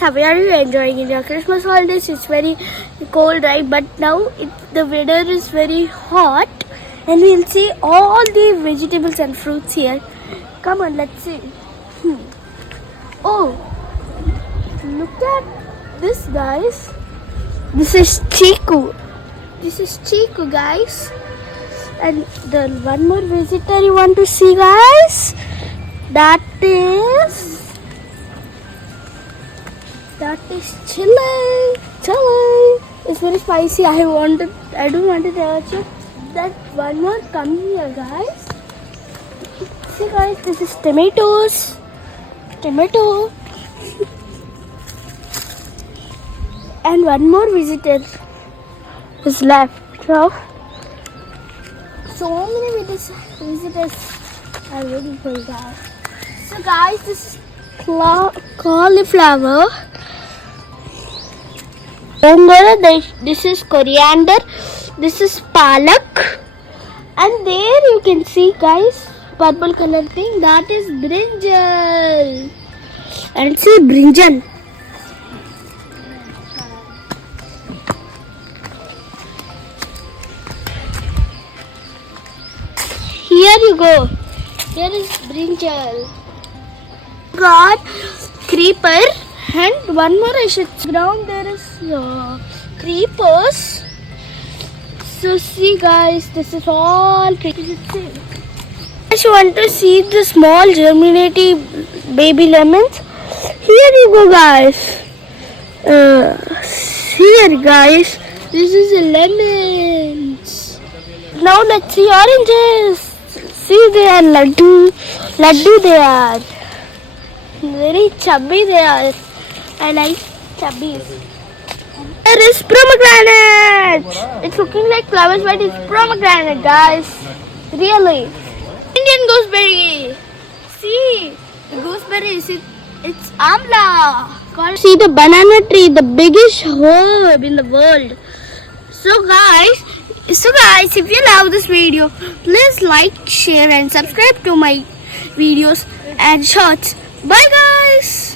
how are you enjoying in your Christmas holidays? It's very cold, right? But now the weather is very hot, and we'll see all the vegetables and fruits here. Come on, let's see. Oh, look at this, guys. This is Chiku. Guys. And the one more visitor you want to see, guys? That is chili. It's very spicy. I don't want to touch it. That one more come here, guys. See, guys, this is tomato. And one more visitor is left. So many visitors are waiting for you guys. So guys, this is cauliflower. This is coriander. This is palak. And there you can see, guys, purple color thing. That is brinjal. And see brinjal. Here you go. Here is brinjal. Got creeper and one more I should ground. There is creepers. So see, guys, this is all creepers. If you want to see the small germinating baby lemons, here you go, guys. Here, guys, this is a lemons. Now let's see oranges. See, they are laddu they are. Very chubby they are. I like chubbies. There is pomegranate. It's looking like flowers, but it's pomegranate, guys. Really. Indian gooseberry. See, the gooseberry, it's amla. See the banana tree, the biggest herb in the world. So guys, if you love this video, please like, share and subscribe to my videos and shorts. Bye guys.